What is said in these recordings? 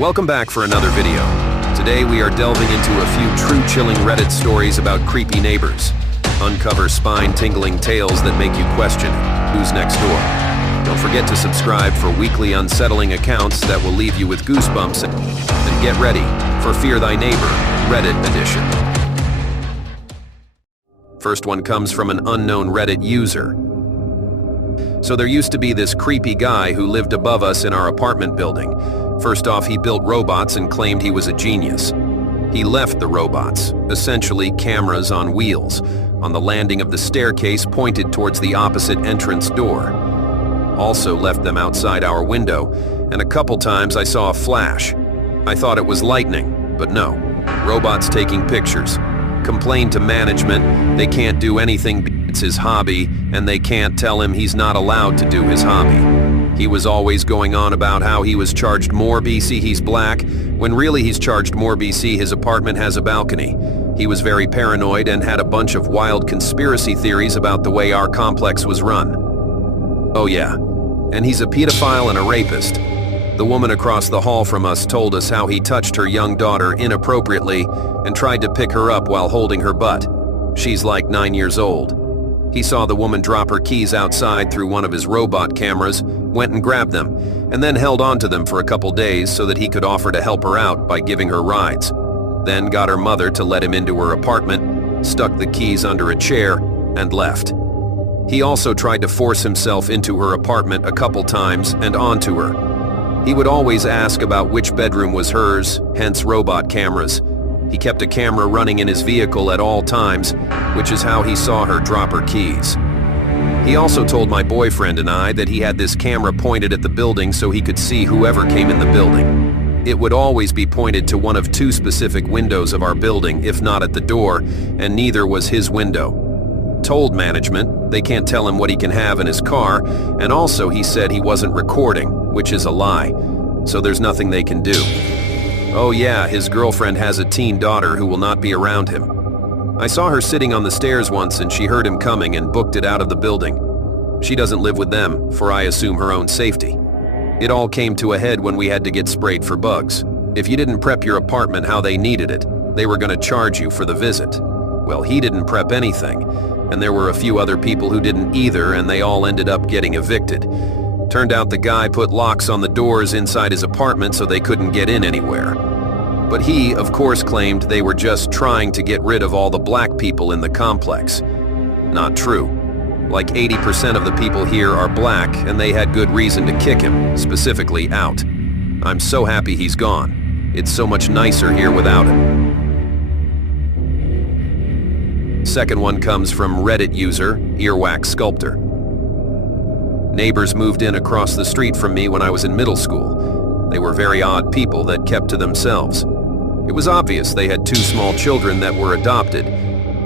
Welcome back for another video. Today we are delving into a few true chilling Reddit stories about creepy neighbors. Uncover spine-tingling tales that make you question who's next door. Don't forget to subscribe for weekly unsettling accounts that will leave you with goosebumps, and get ready for Fear Thy Neighbor, Reddit edition. First one comes from an unknown Reddit user. So there used to be this creepy guy who lived above us in our apartment building. First off, he built robots and claimed he was a genius. He left the robots, essentially cameras on wheels, on the landing of the staircase pointed towards the opposite entrance door. Also left them outside our window, and a couple times I saw a flash. I thought it was lightning, but no. Robots taking pictures. Complained to management, they can't do anything, it's his hobby, and they can't tell him he's not allowed to do his hobby. He was always going on about how he was charged more BC he's black, when really he's charged more BC his apartment has a balcony. He was very paranoid and had a bunch of wild conspiracy theories about the way our complex was run. Oh yeah, and he's a pedophile and a rapist. The woman across the hall from us told us how he touched her young daughter inappropriately and tried to pick her up while holding her butt. She's like 9 years old. He saw the woman drop her keys outside through one of his robot cameras, went and grabbed them, and then held on to them for a couple days so that he could offer to help her out by giving her rides. Then got her mother to let him into her apartment, stuck the keys under a chair, and left. He also tried to force himself into her apartment a couple times and onto her. He would always ask about which bedroom was hers, hence robot cameras. He kept a camera running in his vehicle at all times, which is how he saw her drop her keys. He also told my boyfriend and I that he had this camera pointed at the building so he could see whoever came in the building. It would always be pointed to one of two specific windows of our building, if not at the door, and neither was his window. Told management they can't tell him what he can have in his car, and also he said he wasn't recording, which is a lie, so there's nothing they can do. Oh yeah, his girlfriend has a teen daughter who will not be around him. I saw her sitting on the stairs once and she heard him coming and booked it out of the building. She doesn't live with them, for I assume her own safety. It all came to a head when we had to get sprayed for bugs. If you didn't prep your apartment how they needed it, they were going to charge you for the visit. Well, he didn't prep anything, and there were a few other people who didn't either, and they all ended up getting evicted. Turned out the guy put locks on the doors inside his apartment so they couldn't get in anywhere. But he, of course, claimed they were just trying to get rid of all the black people in the complex. Not true. Like 80% of the people here are black, and they had good reason to kick him, specifically out. I'm so happy he's gone. It's so much nicer here without him. Second one comes from Reddit user, Earwax Sculptor. Neighbors moved in across the street from me when I was in middle school. They were very odd people that kept to themselves. It was obvious they had two small children that were adopted.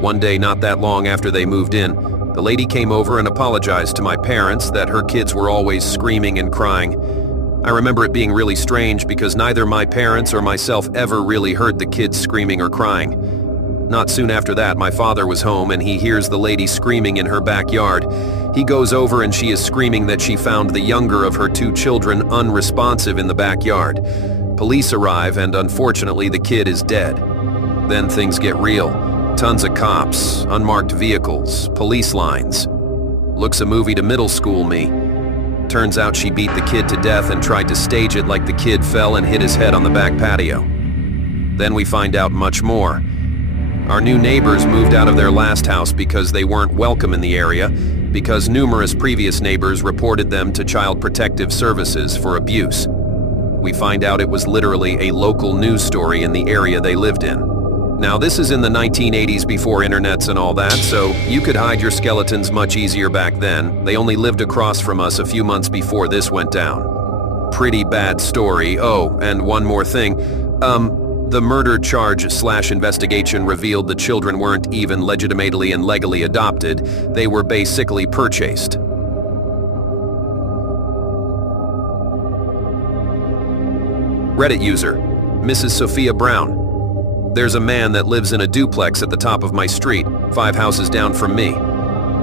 One day not that long after they moved in, the lady came over and apologized to my parents that her kids were always screaming and crying. I remember it being really strange because neither my parents or myself ever really heard the kids screaming or crying. Not soon after that, my father was home and he hears the lady screaming in her backyard. He goes over and she is screaming that she found the younger of her two children unresponsive in the backyard. Police arrive and unfortunately the kid is dead. Then things get real. Tons of cops, unmarked vehicles, police lines. Looks a movie to middle school me. Turns out she beat the kid to death and tried to stage it like the kid fell and hit his head on the back patio. Then we find out much more. Our new neighbors moved out of their last house because they weren't welcome in the area, because numerous previous neighbors reported them to Child Protective Services for abuse. We find out it was literally a local news story in the area they lived in. Now this is in the 1980s before internets and all that, so you could hide your skeletons much easier back then. They only lived across from us a few months before this went down. Pretty bad story. Oh, and one more thing. The murder charge/investigation revealed the children weren't even legitimately and legally adopted. They were basically purchased. Reddit user, Mrs. Sophia Brown. There's a man that lives in a duplex at the top of my street, 5 houses down from me.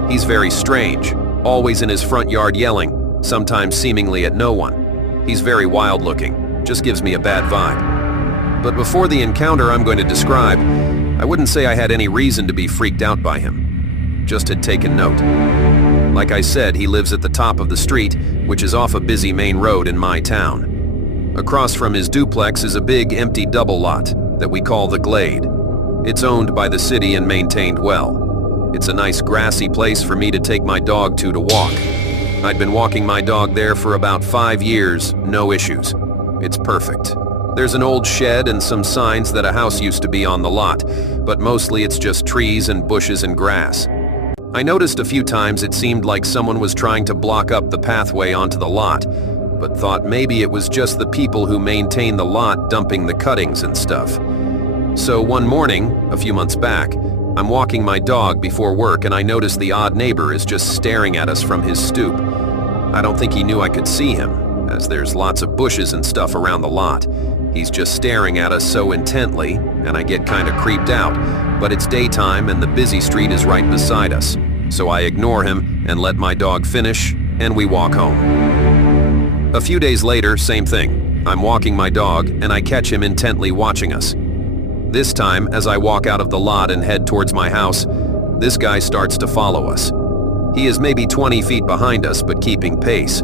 He's very strange, always in his front yard yelling, sometimes seemingly at no one. He's very wild looking. Just gives me a bad vibe. But before the encounter I'm going to describe, I wouldn't say I had any reason to be freaked out by him. Just had taken note. Like I said, he lives at the top of the street, which is off a busy main road in my town. Across from his duplex is a big empty double lot that we call the Glade. It's owned by the city and maintained well. It's a nice grassy place for me to take my dog to walk. I'd been walking my dog there for about 5 years, no issues. It's perfect. There's an old shed and some signs that a house used to be on the lot, but mostly it's just trees and bushes and grass. I noticed a few times it seemed like someone was trying to block up the pathway onto the lot, but thought maybe it was just the people who maintain the lot dumping the cuttings and stuff. So one morning, a few months back, I'm walking my dog before work and I notice the odd neighbor is just staring at us from his stoop. I don't think he knew I could see him, as there's lots of bushes and stuff around the lot. He's just staring at us so intently, and I get kinda creeped out, but it's daytime and the busy street is right beside us. So I ignore him and let my dog finish, and we walk home. A few days later, same thing. I'm walking my dog, and I catch him intently watching us. This time, as I walk out of the lot and head towards my house, this guy starts to follow us. He is maybe 20 feet behind us, but keeping pace.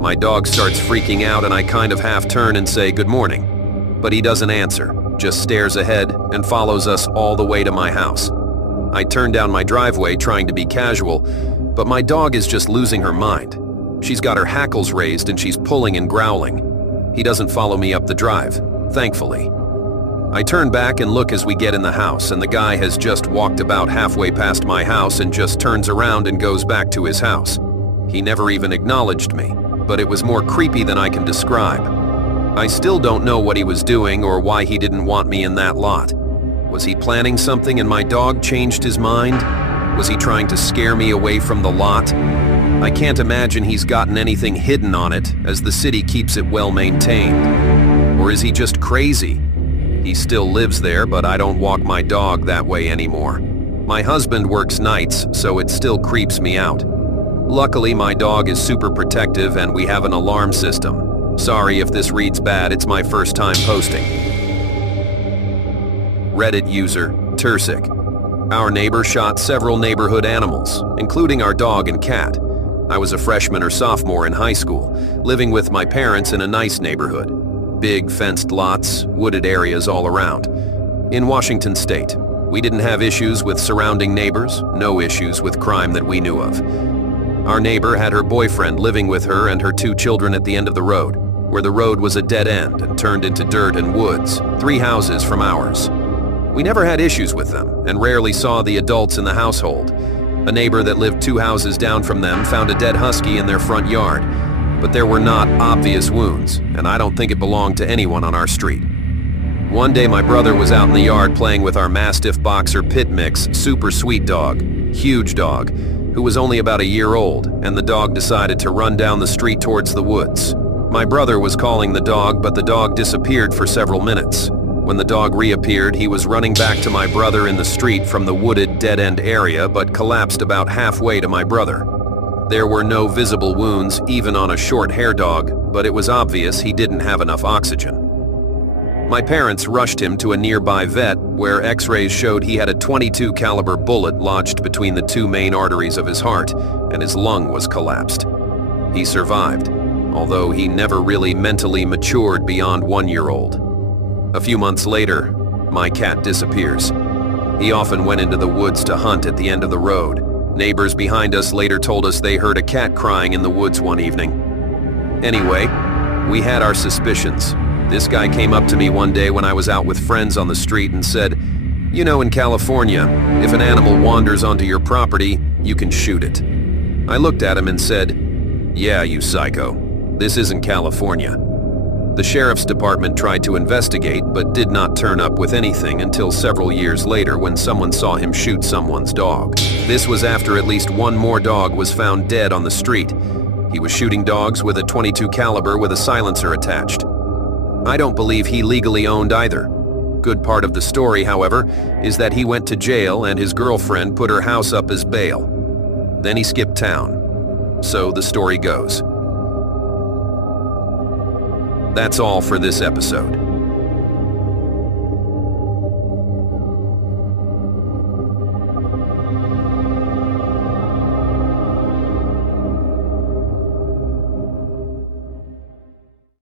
My dog starts freaking out and I kind of half turn and say good morning. But he doesn't answer, just stares ahead and follows us all the way to my house. I turn down my driveway trying to be casual, but my dog is just losing her mind. She's got her hackles raised and she's pulling and growling. He doesn't follow me up the drive, thankfully. I turn back and look as we get in the house, and the guy has just walked about halfway past my house and just turns around and goes back to his house. He never even acknowledged me, but it was more creepy than I can describe. I still don't know what he was doing or why he didn't want me in that lot. Was he planning something and my dog changed his mind? Was he trying to scare me away from the lot? I can't imagine he's gotten anything hidden on it, as the city keeps it well maintained. Or is he just crazy? He still lives there, but I don't walk my dog that way anymore. My husband works nights, so it still creeps me out. Luckily, my dog is super protective and we have an alarm system. Sorry if this reads bad, it's my first time posting. Reddit user, Tursik. Our neighbor shot several neighborhood animals, including our dog and cat. I was a freshman or sophomore in high school, living with my parents in a nice neighborhood. Big fenced lots, wooded areas all around. In Washington State, we didn't have issues with surrounding neighbors, no issues with crime that we knew of. Our neighbor had her boyfriend living with her and her 2 children at the end of the road, where the road was a dead end and turned into dirt and woods, 3 houses from ours. We never had issues with them and rarely saw the adults in the household. A neighbor that lived 2 houses down from them found a dead husky in their front yard, but there were not obvious wounds, and I don't think it belonged to anyone on our street. One day my brother was out in the yard playing with our Mastiff Boxer Pit Mix super sweet dog, huge dog, who was only about a year old, and the dog decided to run down the street towards the woods. My brother was calling the dog, but the dog disappeared for several minutes. When the dog reappeared, he was running back to my brother in the street from the wooded dead-end area, but collapsed about halfway to my brother. There were no visible wounds, even on a short hair dog, but it was obvious he didn't have enough oxygen. My parents rushed him to a nearby vet, where x-rays showed he had a .22 caliber bullet lodged between the 2 main arteries of his heart, and his lung was collapsed. He survived, although he never really mentally matured beyond 1-year-old. A few months later, my cat disappears. He often went into the woods to hunt at the end of the road. Neighbors behind us later told us they heard a cat crying in the woods one evening. Anyway, we had our suspicions. This guy came up to me one day when I was out with friends on the street and said, "You know, in California, if an animal wanders onto your property, you can shoot it." I looked at him and said, "Yeah, you psycho. This isn't California." The sheriff's department tried to investigate, but did not turn up with anything until several years later when someone saw him shoot someone's dog. This was after at least 1 more dog was found dead on the street. He was shooting dogs with a .22 caliber with a silencer attached. I don't believe he legally owned either. Good part of the story, however, is that he went to jail and his girlfriend put her house up as bail. Then he skipped town. So the story goes. That's all for this episode.